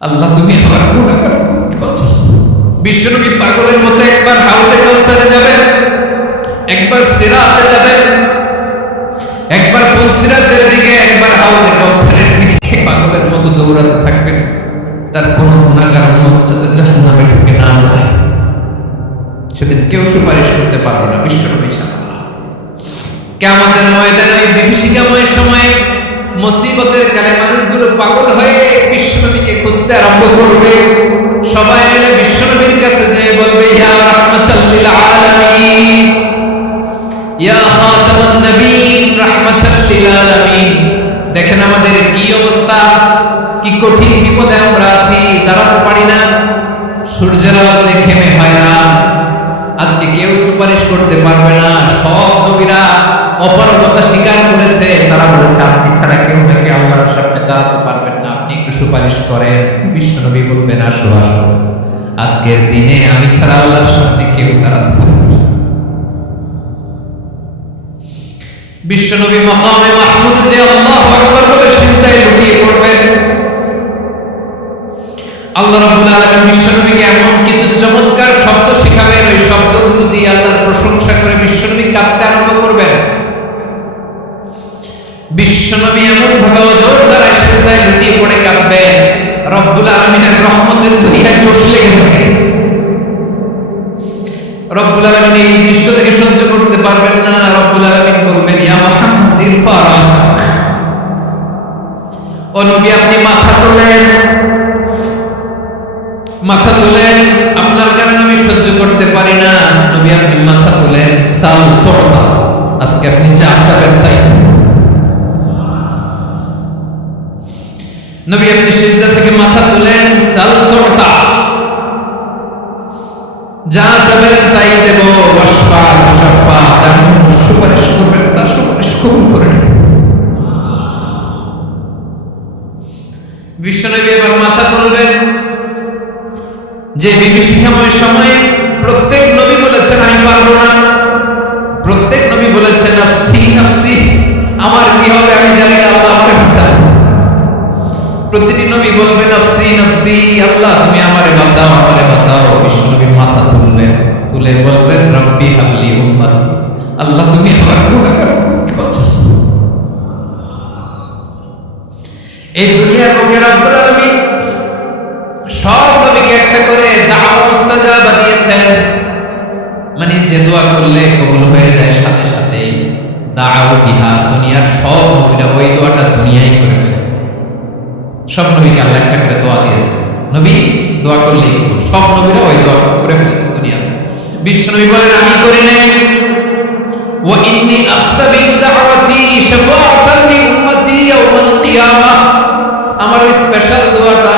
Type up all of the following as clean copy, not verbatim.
আল্লাহ তুমি আমার গুনাহগার উম্মতকে বাঁচাও। বিশ্বনবী পাগলের মতো একবার হাউজে কাউসারে যাবেন, একবার সিরাতে যাবেন, একবার পুলসিরাতের দিকে, একবার হাউজে কাউসারের দিকে পাগলের মতো দৌড়াতে থাকবেন। তার কোন গুনাহগার উম্মত যাতে জাহান্নামে ঢুকে না যায়, সেদিন কেউ সুপারিশ করতে পারবে না বিশ্বনবী ছাড়া। কিয়ামতের ময়দানে ওই বিভীষিকাময় সময়ে মুসিবতের কালে মানুষগুলো পাগল হয়ে বিশ্বনবীকে খুঁজতে আরম্ভ করবে। সবাই মিলে বিশ্বনবীর কাছে যেয়ে বলবে, ইয়া রাহমাতাল লিল আলামিন, ইয়া খাতামান নবীন, রাহমাতাল লিল আলামিন। দেখেন আমাদের কি অবস্থা, কি কঠিন বিপদে আমরা আছি, দাঁড়াতে পারি না, সূর্যের আলোতে ঘেমে হয় না। আজকে কেউ সুপারিশ করতে পারবে না। সব নবীরা অপারগতা স্বীকার করেছে, তারা বলেছে আপনি ছাড়া কেউ নাকি আল্লাহর সামনে দাঁড়াতে পারবেন না, আপনি একটু সুপারিশ করেন। বিশ্বনবী বলবেন, আসো আসো, আজকের দিনে আমি ছাড়া আল্লাহর সামনে কেউ দাঁড়াতে পারবে না। বিশ্বনবী মাকামে মাহমুদে যে আল্লাহু আকবার বলে সিজদায় লুটিয়ে পড়বেন, আল্লাহ রাব্বুল আলামিন বিশ্বনবীকে এমন কিছু চমৎকার শব্দ শিখাবেন, ওই শব্দগুলো দিয়ে আল্লাহর প্রশংসা করে বিশ্বনবী কাঁদতে আরম্ভ করবেন। বিশ্বনবী এমন ভাবে অজর দ্বারা সিজদায় লুটিয়ে পড়ে কাঁদবেন, রব্বুল আলামিনের রহমতের দরিয়ায় জোশ লেগে যাবে। রব্বুল আলামিন এই দৃশ্য থেকে সহ্য করতে পারবেন না। রব্বুল আলামিন বলবেন, ইয়া মুহাম্মদ ইরফা রাসাক, ও নবী আপনি মাথা তোলেন, মাথা তোলেন, আপনার কারণে আমি সহ্য করতে পারি না। নবী আপনি মাথা তোলেন, সাল তুতা, আজকে আপনি যা চাবেন তাই দেব। নবী আপনি সিজদা থেকে মাথা তুলেন, সাল তুতা, যা চাবেন তাই দেব। ওয়াশফা তুশাফা, যার জন্য সুপারিশ করবেন তার সুপারিশ কবুল করে নেব। বিশ্বনবী এবার মাথা তুলবেন। যে বিভীষিকাময় সময়ে প্রত্যেক নবী বলেছেন আমি পারবো না, প্রত্যেক নবী বলেছেন নাফসি নাফসি, আমার কি হবে আমি জানি না, আল্লাহ আমারে বাঁচাও। প্রতিটি নবী বলবেন নাফসি নাফসি, আল্লাহ তুমি আমারে বাঁচাও, আমারে বাঁচাও। বিশ্বনবী মাথা তুলবেন, তুলে বলবেন রব্বি হাবলি উম্মতি, আল্লাহ তুমি আমার গুনাহগার উম্মতকে বাঁচাও। এই দুনিয়ার বুকে রব্বুল আলামিন সব নবীকে একটা করে দাওয়া মুস্তাজাবা দিয়েছেন, মানে যে দোয়া করলে কবুল হয়ে যায় সাথে সাথে। দাও বিহা, দুনিয়ার সব নবীরা ওই দোয়াটা দুনিয়ায় করে ফেলেছে। সব নবীকে আল্লাহ একটা করে দোয়া দিয়েছে, নবী দোয়া করলেই কবুল। সব নবীরা ওই দোয়া করে ফেলেছে দুনিয়াতে। বিশ্বনবী বলেন আমি করি নাই, ওয়া ইন্নী আখতাবি দাওয়াতি শাফাআতান লি উম্মতি ইয়াউমাল কিয়ামাহ, আমার ওই স্পেশাল দোয়াটা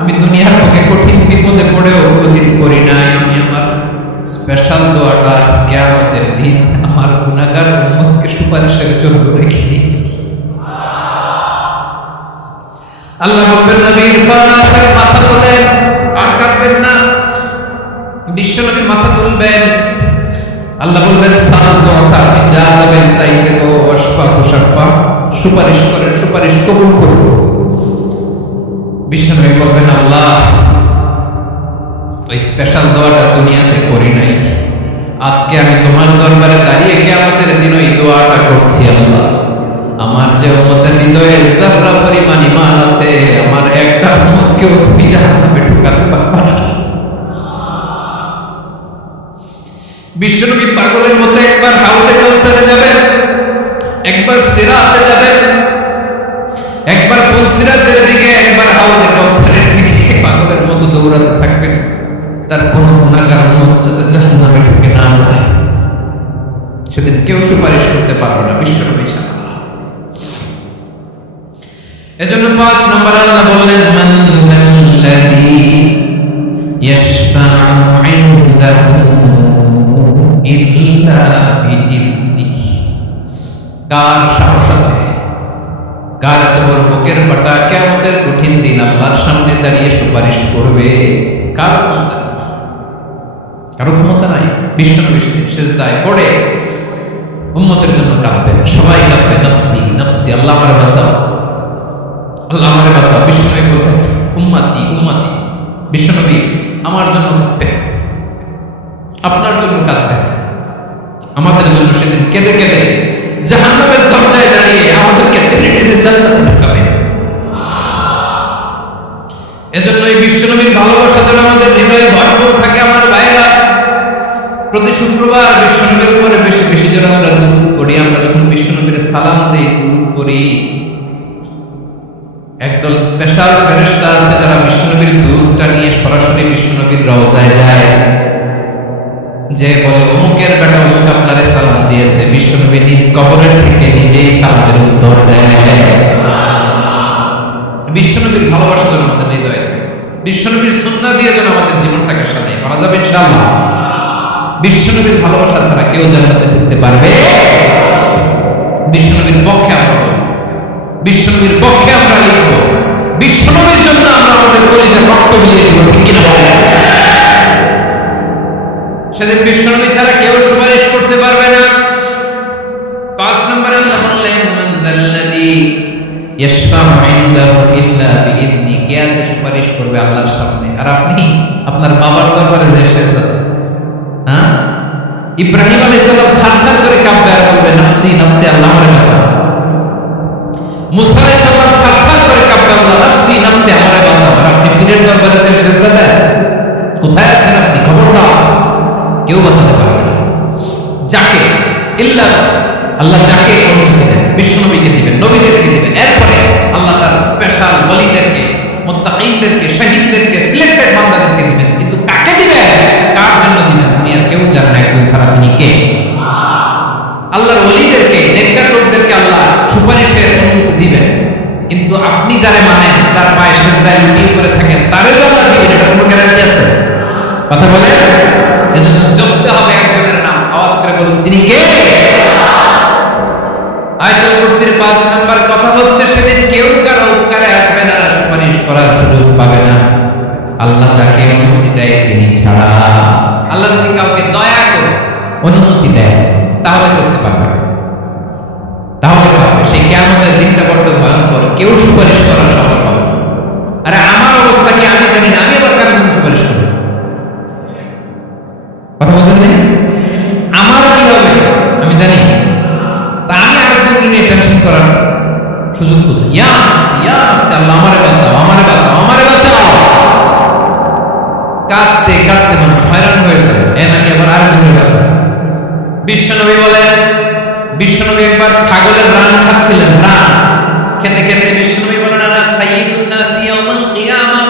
আমি দুনিয়ার বুকে কঠিন বিপদে পড়েও কোনদিন করি নাই। আমি আমার স্পেশাল দোয়াটা কিয়ামতের দিন আমার গুনাহগার উম্মতকে সুপারিশের জন্য রেখে দিয়েছি। আল্লাহ বলবেন নবী ইরফা রাসাক, মাথা তোলেন, আর কাঁদবেন না। বিশ্বনবী মাথা তুলবেন, আল্লাহ বলবেন সাল দোয়াটা, আপনি যা চাবেন তাই দেব। ওয়াশফা তুশাফা, সুপারিশ করেন, সুপারিশ কবুল করব। বিশ্বনবী বলবেন আল্লাহ ওই স্পেশাল দোয়াটা দুনিয়াতে করি নাই, আজকে আমি তোমার দরবারে দাঁড়িয়ে কিয়ামতের দিন ওই দোয়াটা করছি। আল্লাহ আমার যে উম্মতের হৃদয়ে যারা পরিমাণ ঈমান আছে, আমার একটা উম্মতকেও তুমি জাহান্নামে ঢুকাতে পারবে না। বিশ্বনবী পাগলের মতো একবার হাউজে কাউসারে যাবেন, একবার সিরাতে যাবেন, একবার পুলসিরাতের দিকে, একবার হাউজে কাউসারের দিকে পাগলের মতো দৌড়াতে থাকবেন। তার কোন গুনাহগার উম্মত যাতে জাহান্নামে ঢুকে না যায়, সেদিন কেউ সুপারিশ করতে পারবে না বিশ্বনবী ছাড়া। এজন্য 5 নম্বর আল্লাহ বললেন মান যাল্লাযী ইয়াশফা'ু 'ইনদাহু ইল্লা বিইذনিহি, কার সাহস আছে, কার এত বড় বুকের পাটা কিয়ামতের কঠিন দিন আল্লাহর সামনে দাঁড়িয়ে সুপারিশ করবে? কার ক্ষমতা? কারো ক্ষমতা নাই। বিশ্বনবী সেদিন সিজদায় পড়ে উম্মতের জন্য কাঁদবেন, সবাই কাঁদবে নাফসি নাফসি, আল্লাহ আমারে বাঁচাও, আল্লাহ আমারে বাঁচাও। বিশ্বনবী বলবেন উম্মতি উম্মতি, বিশ্বনবী আমার জন্য কাঁদবেন, আপনার জন্য কাঁদবেন, আমাদের জন্য সেদিন কেঁদে কেঁদে জাহান্নামের দরজায় দাঁড়িয়ে আমাদেরকে টেনে টেনে জান্নাতে ঢুকাবেন। এজন্যই বিশ্বনবীর ভালোবাসা যেন আমাদের হৃদয়ে ভরপুর থাকে। আমার ভাইয়েরা, প্রতি শুক্রবার বিশ্বনবীর উপরে বেশি বেশি যেন আমরা দুরূদ পড়ি। আমরা যখন বিশ্বনবীর সালাম দেই, দুরূদ পড়ি, একদল স্পেশাল ফেরেশতা আছে যারা বিশ্বনবীর দুরূদটা নিয়ে সরাসরি বিশ্বনবীর রওজায় যায়, যে বলে অমুকের বেটা অমুক আপনারে সালাম দিয়েছে। বিশ্বনবী নিজ কবরের থেকে নিজেই সালামের উত্তর দেয়। বিশ্বনবীর ভালোবাসা যেন আমাদের হৃদয়ে থাকে, বিশ্বনবীর সুন্নাহ দিয়ে যেন আমাদের জীবনটাকে সাজাই করা যাবে ইনশাআল্লাহ। বিশ্বনবীর ভালোবাসা ছাড়া কেউ জান্নাতে ঢুকতে পারবে? বিশ্বনবীর পক্ষে আমরা বলব, বিশ্বনবীর পক্ষে আমরা লিখব, বিশ্বনবীর জন্য আমরা আমাদের কলিজার রক্ত বিলিয়ে দিব, ঠিক কিনা বলেন? সেদিন বিশ্বনবী ছাড়া কেউ সুপারিশ করতে পারবে না। 5 নম্বরে আল্লাহ বললেন, মান দাল্লাযী ইয়াশফা'ু ইনদাহু ইল্লা বিইذনি, কে আছে সুপারিশ করবে আল্লাহর সামনে? আর আপনি আপনার বাবার দরবারে যে সেজদা দেন, হ্যাঁ, ইব্রাহিম আলাইহিস সালাম থারথার করে কাঁপবে আর বলবে নাফসি নাফসি, আল্লাহ আমারে বাঁচাও। মুসা আলাইহিস সালাম থারথার করে কাঁপবে, আল্লাহ নাফসি নাফসি, আমারে বাঁচাও। আর আপনি পীরের দরবারে যে সেজদা দেন, কোথায় আছেন আপনি? খবরদার, কেউ বাঁচাতে পারবে না। যাকে ইল্লা আল্লাহ যাকে অনুমতি দেন, বিশ্বনবীকে দিবেন, নবীদেরকে দিবেন, এরপরে আল্লাহ তার স্পেশাল ওলিদেরকে, মুত্তাকিনদেরকে, শহীদদেরকে, সিলেক্টেড বান্দাদেরকে দিবেন। কিন্তু কাকে দিবেন, কার জন্য দিবেন, দুনিয়ার কেউ জানে না একজন ছাড়া। তিনি কে? আল্লাহর ওলিদেরকে, নেককার লোকদেরকে আল্লাহ সুপারিশের অনুমতি দিবেন। কিন্তু আপনি যারে মানেন, যার পায়ে সেজদায় লুটিয়ে পড়ে থাকেন, তারে যে আল্লাহ দিবেন, এটার কোনো গ্যারান্টি আছে? কথা বলেন। এজন্য জপতে হবে একজনের নাম, আওয়াজ করে বলুন, তিনি কে? আয়াতুল কুরসির 5 নাম্বার কথা হচ্ছে, সেদিন কেউ কারো উপকারে আসবে না, সুপারিশ করার সুযোগ পাবে না, আল্লাহ যাকে অনুমতি দেয় তিনি ছাড়া। আল্লাহ যদি কাউকে দয়া করে অনুমতি দেয় তাহলে করতে পারবে, তাহলে পারবে। সেই কিয়ামতের দিনটা বড় ভয়ঙ্কর, কেউ সুপারিশ করার সাহস পাবে না। আরে আমার অবস্থা কি আমি জানি না, আমি আবার কার জন্য সুপারিশ করব? কথা বলছেন না? আমার কি হবে আমি জানি, তা আমি আরেকজনকে নিয়ে টেনশন করার সুযোগ কোথায়? ইয়া নাফসি, আল্লাহ আমারে বাঁচাও, আমারে বাঁচাও, আমারে বাঁচাও। কাঁদতে কাঁদতে মানুষ হয়রান হয়ে যায়, এ নাকি আবার আরেকজনের বাঁচা। বিশ্বনবী বলেন, বিশ্বনবী একবার ছাগলের রান খাচ্ছিলেন, রান খেতে খেতে বিশ্বনবী বলেন, আনা সাইয়্যিদুন নাসি ইয়াউমাল কিয়ামা,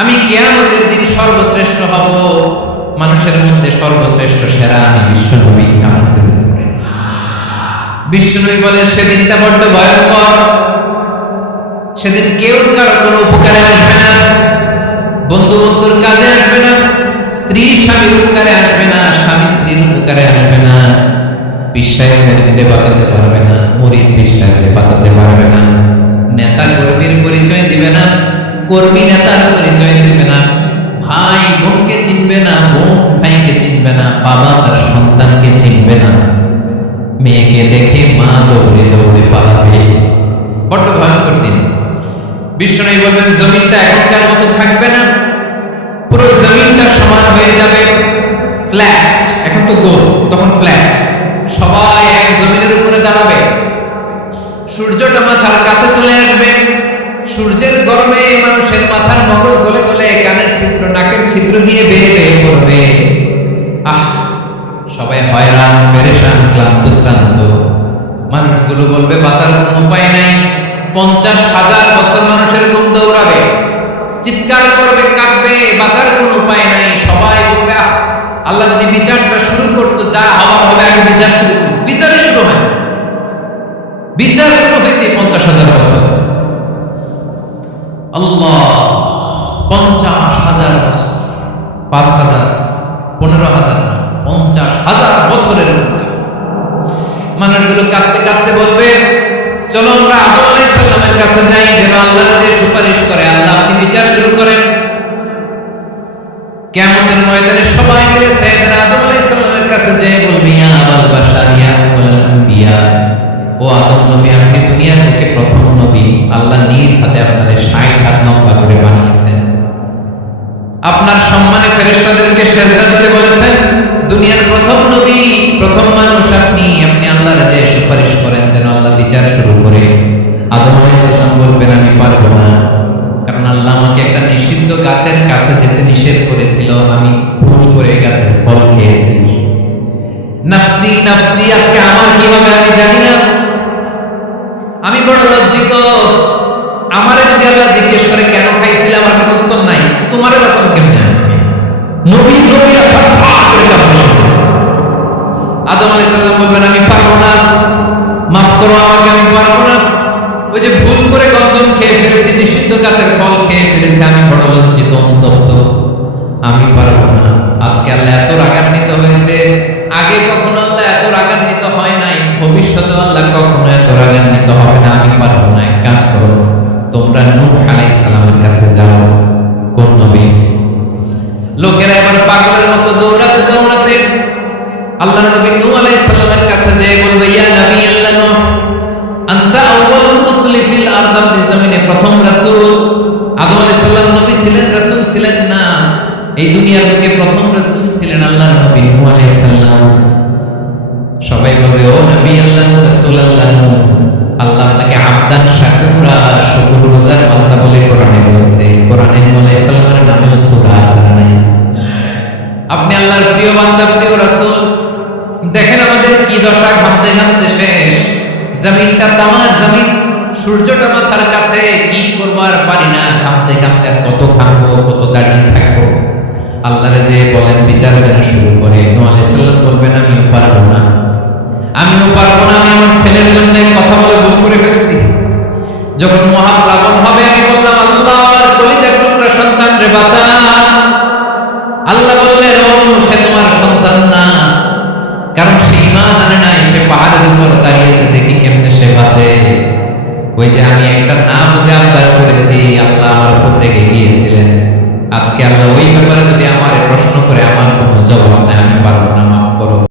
আমি কিয়ামতের দিন সর্বশ্রেষ্ঠ হব, মানুষের মধ্যে সর্বশ্রেষ্ঠ সেরা আমি বিশ্বনবী। বিশ্বনবী বলেন, সেদিনটা বড্ড ভয়ঙ্কর, সেদিন কেউ কারো কোনো উপকারে আসবে না, বন্ধু বন্ধুর কাজে আসবে না, স্ত্রী স্বামীর উপকারে আসবে না, স্বামী স্ত্রীর উপকারে আসবে না, পীর সাহেব মুরিদকে বাঁচাতে পারবে না, মুরিদ পীর সাহেবকে বাঁচাতে পারবে না, নেতা কর্মীর পরিচয় দিবে না, কর্মী নেতার পরিচয় দিবে না, ভাই বোনকে চিনবে না, বোন ভাইকে চিনবে না, বাবা তার সন্তানকে চিনবে না, মেয়েকে দেখে মা দৌড়ে দৌড়ে পালাবে। বড্ড ভয়ঙ্কর দিন। বিশ্বনবী বলবেন, জমিনটা এখনকার মতো থাকবে না, পুরো জমিনটা সমান হয়ে যাবে, ফ্ল্যাট। এখন তো গোল, তখন ফ্ল্যাট। সবাই এক জমিনের উপরে দাঁড়াবে, সূর্যটা মাথার কাছে চলে আসবে, সূর্যের গরমে মানুষের মাথার মগজ গলে গলে কানের ছিদ্র, নাকের ছিদ্র দিয়ে বেয়ে বেয়ে পড়বে। সবাই হয়রান, পেরেশান, ক্লান্ত শ্রান্ত। মানুষগুলো বলবে বাঁচার কোনো উপায় নাই। 50,000 বছর মানুষের ঘুম দৌড়াবে, চিৎকার করবে, কাঁদবে, বাঁচার কোনো উপায় নাই। সবাই বলবে, আল্লাহ যদি বিচারটা শুরু করতো, যা হবার হবে, আগে বিচার শুরু করুন। বিচারই শুরু হয়, বিচার শুরু হইতে 50,000 বছর। আল্লাহ, 50,000 বছর, 5,000, 15,000 না, 50,000 বছরের মধ্যে মানুষগুলো কাঁদতে কাঁদতে বলবে, চলো আমরা আদম আলাইহিস সালামের কাছে যাই, যেন আল্লাহ যে সুপারিশ করে, আল্লাহ আপনি বিচার শুরু করেন। কিয়ামতের ময়দানে সবাই মিলে সাইয়েদনা আদম আলাইহিস সালামের কাছে যেয়ে বলবে, ইয়া আবাল বাশার, ইয়া আবাল আম্বিয়া, ও আদম নবী, আপনি দুনিয়ার বুকে প্রথম নবী। আল্লাহ নিজ হাতে আপনার 60 হাত লম্বা করে বানিয়েছেন। আপনার সম্মানে ফেরেশতাদেরকে সেজদা দিতে বলেছেন। দুনিয়ার প্রথম নবী, প্রথম মানুষ আপনি। আপনি আল্লাহর যে সুপারিশ করেন যেন আল্লাহ বিচার শুরু করে। আদম আলাইহিস সালাম বলবেন আমি পারবো না, কারণ আল্লাহ আমাকে একটা নিষিদ্ধ গাছের কাছে যেতে নিষেধ করেছিল, আমি ভুল করে গাছের ফল খেয়েছি। নাফসি নাফসি, আজকে আমার কি হবে আমি জানি না, আমি বড় লজ্জিত। আমারে যদি আল্লাহ জিজ্ঞেস করে কেন খাইছিলাম, আমার কোনো উত্তর নাই, তোমারে বাঁচাবো কেমনে? নবী নবীরা ফাটা করে কাঁপতে শুরু। আদম আলাইহিস সালাম বলবেন আমি পারবো না, মাফ করো আমাকে, আমি পারবো না। ওই যে ভুল করে গন্ধম খেয়ে ফেলেছি, নিষিদ্ধ গাছের ফল খেয়ে ফেলেছি, আমি বড় লজ্জিত, অনুতপ্ত, আমি পারবো না। আজকে আল্লাহ এত রাগান্বিত হয়েছে, আগে কখনো আল্লাহ এত রাগান্বিত হয় নাই, ভবিষ্যতে আল্লাহ কখনো এত রাগান্বিত হবে না। আমি পারবো না। এক কাজ করো, তোমরা নূহ আলাইহিস সালামের কাছে যাও। কোন নবী? লোকেরা এবার পাগলের মতো দৌড়াতে দৌড়াতে আল্লাহ নবী নূহ আলাইহিস সালামের কাছে যেয়ে বলবে, ইয়া নবী আল্লাহ নূহ, আনতা আউয়ালুল মুসলি ফিল আরদ, আপনি জমিনে প্রথম রাসূল। আদম আলাইহিস সালাম নবী ছিলেন, রাসূল ছিলেন না। এই দুনিয়ার বুকে প্রথম রাসূল ছিলেন আল্লাহর নবী নূহ আলাইহিস সালাম। সবাই বলবে ও নবী আল্লাহ, রাসূল আল্লাহ নূহ, আল্লাহ আপনাকে আবদান শাকুরা, শুকরগুজার বান্দা বলে কোরআনে বলেছে। কোরআনে নূহ আলাইহিস সালামের নামেও সূরা আছে নাই? আপনি আল্লাহর প্রিয় বান্দা, প্রিয় রাসূল। দেখেন আমাদের কি দশা, ঘামতে ঘামতে শেষ। জমিনটা তামার জমিন, সূর্যটা মাথার কাছে, কি করবো আর পারি না, ঘামতে ঘামতে আর কত ঘামবো, কত দাঁড়িয়ে থাকবো। আল্লাহরে যে বলেন বিচার যেন শুরু করে। নূহ আলাইহিস সালাম বলবেন আমিও পারবো না, আমিও পারবো না। আমি আমার ছেলের জন্য কথা বলে ভুল করে ফেলছি। যখন মহাপ্লাবন হবে আমি বললাম আল্লাহ আমার কলিজার টুকরা সন্তান রে বাঁচান। আল্লাহ বললেন ও নূহ, সে তোমার সন্তান না, কারণ সে ঈমান আনে নাই, সে পাহাড়ের উপর দাঁড়িয়েছে, দেখি কেমনে সে বাঁচে। ওই যে আমি একটা না বুঝে আবদার করেছি, আল্লাহ আমার উপর রেগে গিয়েছিলেন। আজকে আল্লাহ ওই ব্যাপারে যদি আমার প্রশ্ন করে, আমার কোনো জবাব নেই, আমি পারবো না, মাফ করো।